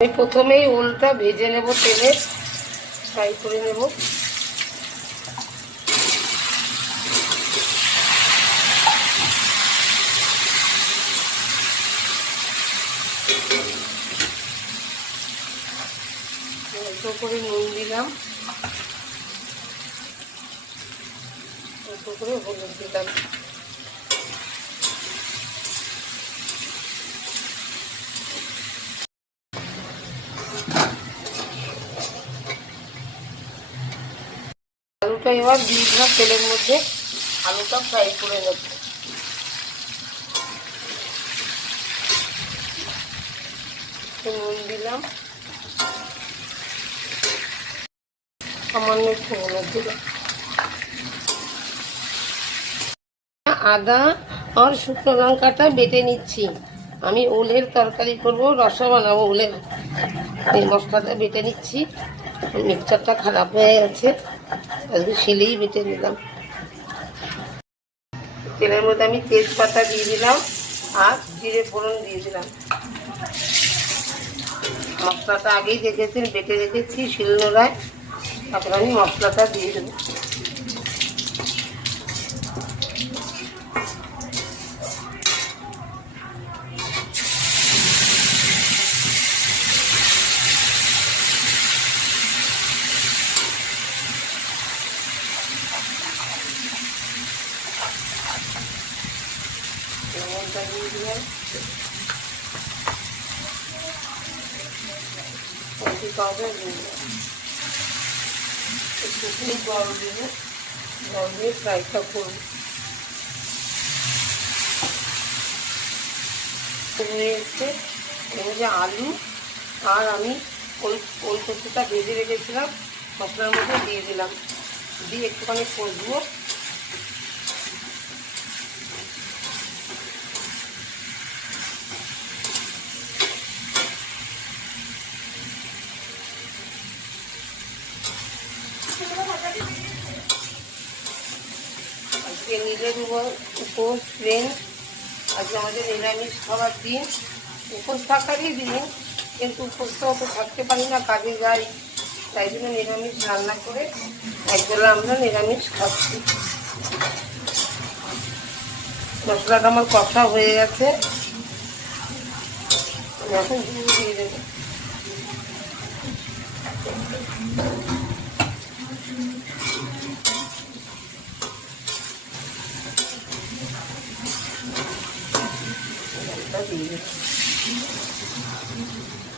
আমি প্রথমেই ওলটা ভেজে নেব, তেলে ফ্রাই করে নেব। অল্প করে নুন দিলাম, অল্প করে হলুদ দিলাম। আলুটা এবার দিয়ে দিলাম তেলের মধ্যে, আলুটা ফ্রাই করে নেব। নুন দিলাম, সামান্য একটু হলুদ দিলাম। আদা আর শুকনো লঙ্কাটা বেটে নিচ্ছি। আমি ওলের তরকারি করব, রসা বানাবো ওলের। এই মশলাটা বেটে নিচ্ছি। মিক্সচারটা খারাপ হয়ে গেছে, আজকে শিলেই বেটে নিলাম। তেলের মধ্যে আমি তেজপাতা দিয়ে দিলাম আর জিরে ফোড়ন দিয়ে দিলাম। মশলাটা আগেই দেখেছেন, বেটে রেখেছি শিলনোড়ায়। তারপর আমি মশলাটা দিয়ে দেবো। লবণটা দিয়ে দিলাম, হলদি পাউডার দিয়ে দিলাম, একটুখানি জল দেবো। জল দিয়ে ফ্রাইটা করবো। হয়ে এসছে, এর মধ্যে আলু আর আমি ওই কচুটা ভেজে রেখেছিলাম মশলার মধ্যে দিয়ে দিলাম, দিয়ে একটুখানি কষবো। আজকে নিজের উপোস ফ্রেন্ড, আজকে আমাদের নিরামিষ খাবার দিন। উপোস থাকারই দিন, কিন্তু উপোসটা অত থাকতে পারি না, কাজে যাই, তাই জন্য নিরামিষ রান্না করে একবেলা আমরা নিরামিষ খাচ্ছি। মশলাটা আমার কষা হয়ে গেছে, এখন ঝুড়ি দিয়ে দেবো। দিয়ে দেবো।